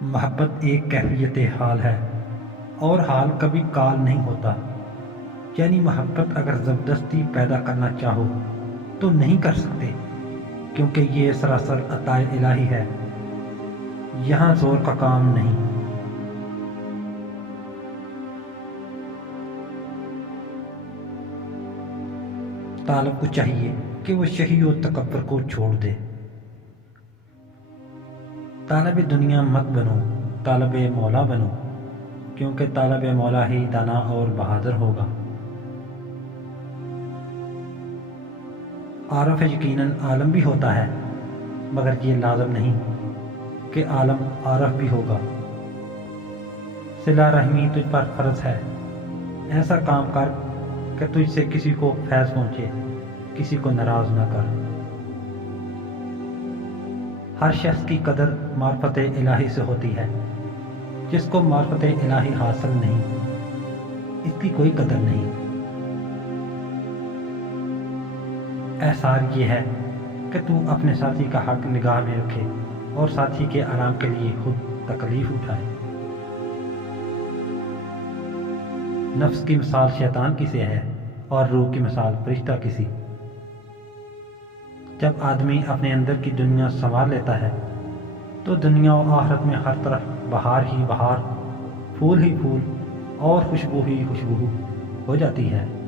محبت ایک کیفیت حال ہے اور حال کبھی کال نہیں ہوتا۔ یعنی محبت اگر زبردستی پیدا کرنا چاہو تو نہیں کر سکتے، کیونکہ یہ سراسر عطا الہی ہے، یہاں زور کا کام نہیں۔ طالب کو چاہیے کہ وہ شہی و تکبر کو چھوڑ دے۔ طالب دنیا مت بنو، طالب مولا بنو، کیونکہ طالب مولا ہی دانا اور بہادر ہوگا۔ عارف یقیناً عالم بھی ہوتا ہے، مگر یہ لازم نہیں کہ عالم عارف بھی ہوگا۔ صلہ رحمی تجھ پر فرض ہے، ایسا کام کر کہ تجھ سے کسی کو فیض پہنچے، کسی کو ناراض نہ کر۔ ہر شخص کی قدر معرفت الہی سے ہوتی ہے، جس کو معرفت الہی حاصل نہیں، اس کی کوئی قدر نہیں۔ احسان یہ ہے کہ تو اپنے ساتھی کا حق نگاہ میں رکھے اور ساتھی کے آرام کے لیے خود تکلیف اٹھائے۔ نفس کی مثال شیطان کی سے ہے اور روح کی مثال فرشتہ کسی۔ جب آدمی اپنے اندر کی دنیا سنوار لیتا ہے تو دنیا و آخرت میں ہر طرف بہار ہی بہار، پھول ہی پھول اور خوشبو ہی خوشبو ہو جاتی ہے۔